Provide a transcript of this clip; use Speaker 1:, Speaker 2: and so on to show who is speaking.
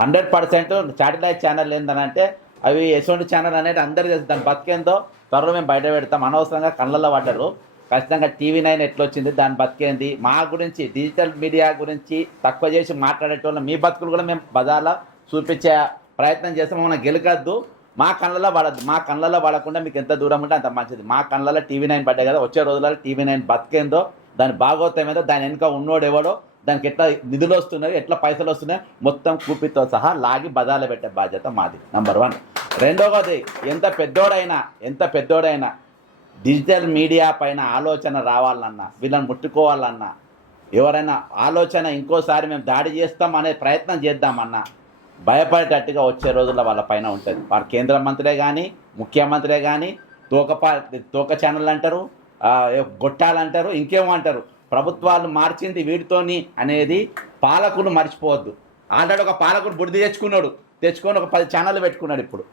Speaker 1: Hundred percent satellite channel ఏంటనంటే అవి ఎటువంటి ఛానల్ అనేది అందరు తెలుసు. దాని బతికేందో త్వరలో మేము బయట పెడతాం. అనవసరంగా కళ్ళల్లో పడ్డరు. ఖచ్చితంగా టీవీ నైన్ ఎట్లా వచ్చింది దాని బతికేంది? మా గురించి డిజిటల్ మీడియా గురించి తక్కువ చేసి మాట్లాడేటోళ్ళం. మీ బతుకులు కూడా మేము బజార్లో చూపించే ప్రయత్నం చేస్తాం మమ్మల్ని గెలకద్దు. మా కళ్ళలో పడద్దు. మా కళ్ళలో పడకుండా మీకు ఎంత దూరం ఉంటే అంత మంచిది. మా కళ్ళలో టీవీ నైన్ పడ్డాయి కదా వచ్చే రోజులలో టీవీ నైన్ బతికేందో దాని భాగవతం ఏదో దాని వెనుక ఉన్నోడు ఎవడో దానికి ఎట్లా నిధులు వస్తున్నాయి ఎట్లా పైసలు వస్తున్నాయి మొత్తం కూపితో సహా లాగి బదాలు పెట్టే బాధ్యత మాది నంబర్ వన్ రెండవది ఎంత పెద్దోడైనా ఎంత పెద్దోడైనా డిజిటల్ మీడియా పైన ఆలోచన రావాలన్నా వీళ్ళని ముట్టుకోవాలన్నా ఎవరైనా ఆలోచన ఇంకోసారి మేము దాడి చేస్తాం అనే ప్రయత్నం చేద్దామన్నా భయపడేటట్టుగా వచ్చే రోజుల్లో వాళ్ళ పైన ఉంటుంది. వారు కేంద్ర మంత్రే కానీ ముఖ్యమంత్రే కానీ తోక పా- తోక ఛానల్ అంటారు గొట్టాలంటారు ఇంకేమో అంటారు. ప్రభుత్వాలు మార్చింది వీటితోని అనేది పాలకులు మర్చిపోవద్దు. ఆల్రెడీ ఒక పాలకుడు బుడిది తెచ్చుకున్నాడు. తెచ్చుకొని ఒక పది ఛానళ్ళు పెట్టుకున్నాడు ఇప్పుడు.